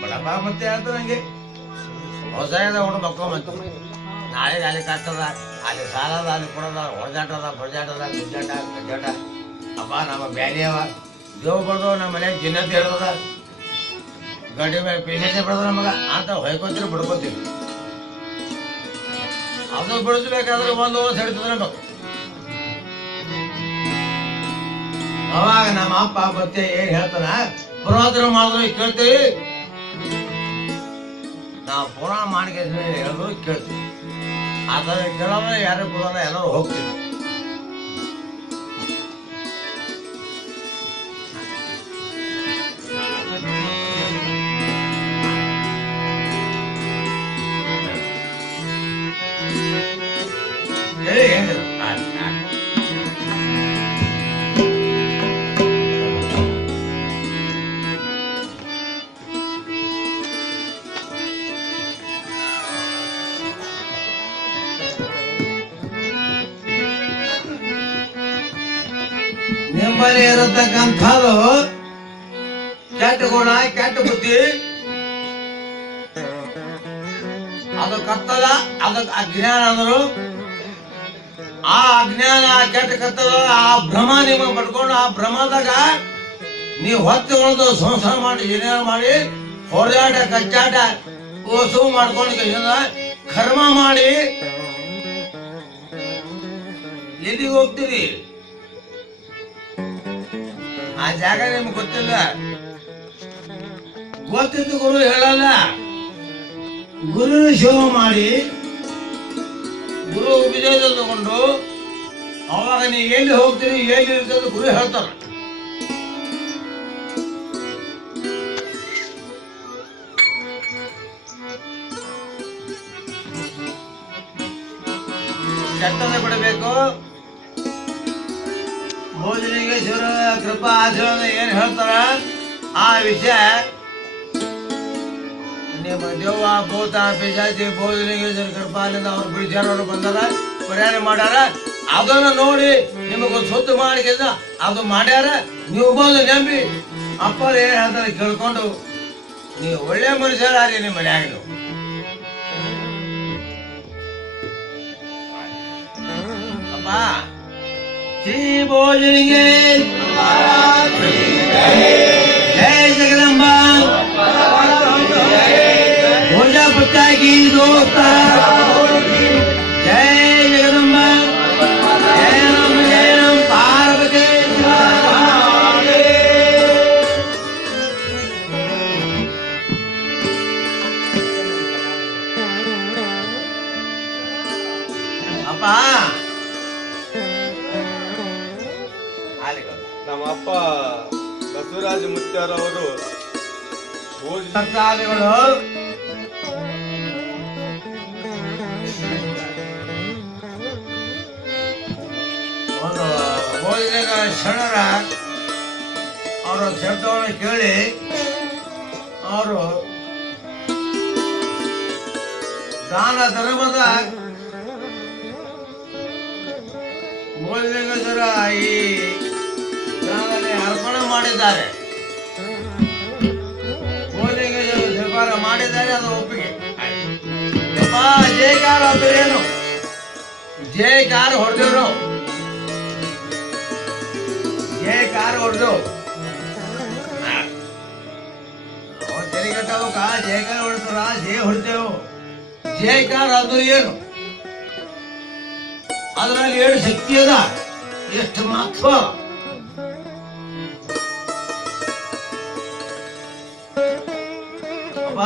ಬಡಪ್ಪ ಮತ್ತೆ ಹೇಳ್ತ ನಂಗೆ ಹೊಸ ಹೊಡೆದು ಮಕ್ಕೊಂಬಂತು. ನಾಳೆ ಅಲ್ಲಿ ಕಟ್ಟದ, ಅಲ್ಲಿ ಸಾಲದ, ಅಲ್ಲಿ ಕೊಡದ, ಹೊಡೆದಾಟದ, ಬಡಜಾಟದ, ಗುಜ್ಜಾಟ ಕಜ್ಜಾಟ. ಅಪ್ಪ ನಮ್ಮ ಬ್ಯಾನಿ ಅವ ದೇವ್ ಬರ್ದು ನಮ್ಮ ಮನ್ಯಾಗ ಜಿನ್ನತ್ ಹೇಳ್ದ ಗಡ್ಡಿ ಮೇಲೆ ಪೇಷಂಟೇ ಬಿಡದ ನಮಗ ಅಂತ ಹೊಯ್ಕೊತೀರಿ ಬಿಡ್ಕೊತೀವಿ. ಅದು ಬಿಡಿಸ್ಬೇಕಾದ್ರೆ ಒಂದು ವರ್ಷ ಹಿಡಿತದ ನಮಗ. ಅವಾಗ ನಮ್ಮ ಅಪ್ಪ ಮತ್ತೆ ಏನ್ ಹೇಳ್ತಾನ, ಪುರಾತನ ಮಾಡಿದ್ರು ಕೇಳ್ತೀವಿ, ನಾವು ಪುರಾಣ ಮಾಡಿಕೆ ಹೇಳಿದ್ರು ಕೇಳ್ತೀವಿ. ಆತರ ಕೇಳೋಣ ಯಾರು ಕೊಡೋಣ ಎಲ್ಲರೂ ಹೋಗ್ತೀವಿ. ನಿಮ್ಮಲ್ಲಿ ಇರತಕ್ಕಂಥದ್ದು ಕೆಟ್ಟ ಗುಣ, ಕೆಟ್ಟ ಬುದ್ಧಿ, ಅದು ಕತ್ತಲ, ಅದಕ್ಕೆ ಅಜ್ಞಾನ ಅಂದ್ರು. ಆ ಅಜ್ಞಾನ, ಆ ಕೆಟ್ಟ ಕತ್ತಲ, ಆ ಭ್ರಮ ನಿಮಗೆ ಪಡ್ಕೊಂಡು ಆ ಭ್ರಮದಾಗ ನೀವು ಹೊತ್ತುಕೊಳ್ಳೋದು ಸಂಸಾರ ಮಾಡಿ ಏನೇನು ಮಾಡಿ ಹೊಡೆದಾಟ ಕಚ್ಚಾಟ ಓಸು ಮಾಡ್ಕೊಂಡು ಕರ್ಮ ಮಾಡಿ ಎಲ್ಲಿಗೆ ಹೋಗ್ತೀರಿ? ಆ ಜಾಗ ನಿಮ್ಗೆ ಗೊತ್ತಿಲ್ಲ. ಗೊತ್ತಿದ್ದು ಗುರು ಹೇಳಲ್ಲ. ಗುರುವಿನ ಸೇವೆ ಮಾಡಿ ಗುರು ಉಪದೇಶ ತಗೊಂಡು ಅವಾಗ ನೀವು ಎಲ್ಲಿ ಹೋಗ್ತೀರಿ, ಎಲ್ಲಿ ಇರ್ತದೆ ಗುರು ಹೇಳ್ತಾರ. ಕೆಟ್ಟದ ಬಿಡಬೇಕು. ಭೋಜಲಿಂಗೇಶ್ವರ ಕೃಪಾ ಆಶೀರ್ವಾದ ಏನ್ ಹೇಳ್ತಾರ ಆ ವಿಷಯ ನಿಮ್ಮ ದೇವ ಭೂತ ಪಿಶಾಚಿ ಭೋಜಲಿಂಗೇಶ್ವರ ಕೃಪಾಲಿಂದ ಅವ್ರು ಬಿಡಿಸ್ಯಾರ, ಬಂದಾರ, ಪರಿಹಾರ ಮಾಡ್ಯಾರ. ಅದನ್ನ ನೋಡಿ ನಿಮಗೊಂದು ಸುತ್ತು ಮಾಡಿ ಅದು ಮಾಡ್ಯಾರ. ನೀವು ಬಂದು ನಂಬಿ ಅಪ್ಪರ ಏನ್ ಹೇಳ್ತಾರೆ ಕೇಳ್ಕೊಂಡು ನೀವು ಒಳ್ಳೆ ಮನುಷ್ಯರಾಗಿ ನಿಮ್ಮ ಮನ್ಯಾಗ ನೀವು. ಅಪ್ಪ ಶ್ರೀ ಭೋಜನಿಗೆ ಜಯ ಜಗದಂಬ ಭೋಜ ಪುತ್ತಾಗಿ ದೋಸ್ತ ಜಯ ಜಗದಂಬ ಜಯ ರಾಮ ಪಾರ್ವತಿ. ಅಪ್ಪ ನಮ್ಮ ಅಪ್ಪ ಬಸವರಾಜ ಮುತ್ಯಾರವರು ಭೋಜನಾದಿಗಳು ಒಂದು ಭೋಜನ ಶರಣರ ಅವರ ಶಬ್ದವನ್ನು ಕೇಳಿ ಅವರು ದಾನ ಧರ್ಮದ ಭೋಜನೇಶ್ವರ ಈ ದಾನದಲ್ಲಿ ಅರ್ಪಣೆ ಮಾಡಿದ್ದಾರೆ. ಭೋಜನೇಶ್ವರ ಸ್ವೀಕಾರ ಮಾಡಿದ್ದಾರೆ, ಅದು ಒಪ್ಪಿಗೆ. ಜಯಕಾರ ಅಂದ್ರೆ ಏನು? ಜಯಕಾರ ಹೊಡೆದೇವ್ರು, ಜಯಕಾರ ಹೊಡೆದೆವು ತೆರಿಗಟ್ಟವಕ್ಕ ಜಯಕಾರ ಹೊಡೆದ್ರ ಜಯ ಹೊಡೆದೆವು. ಜಯಕಾರ ಅಂದ್ರೆ ಏನು? ಅದರಲ್ಲಿ ಏನು ಶಕ್ತಿ ಅದ, ಎಷ್ಟು ಮಹತ್ವ. ಅಪ್ಪ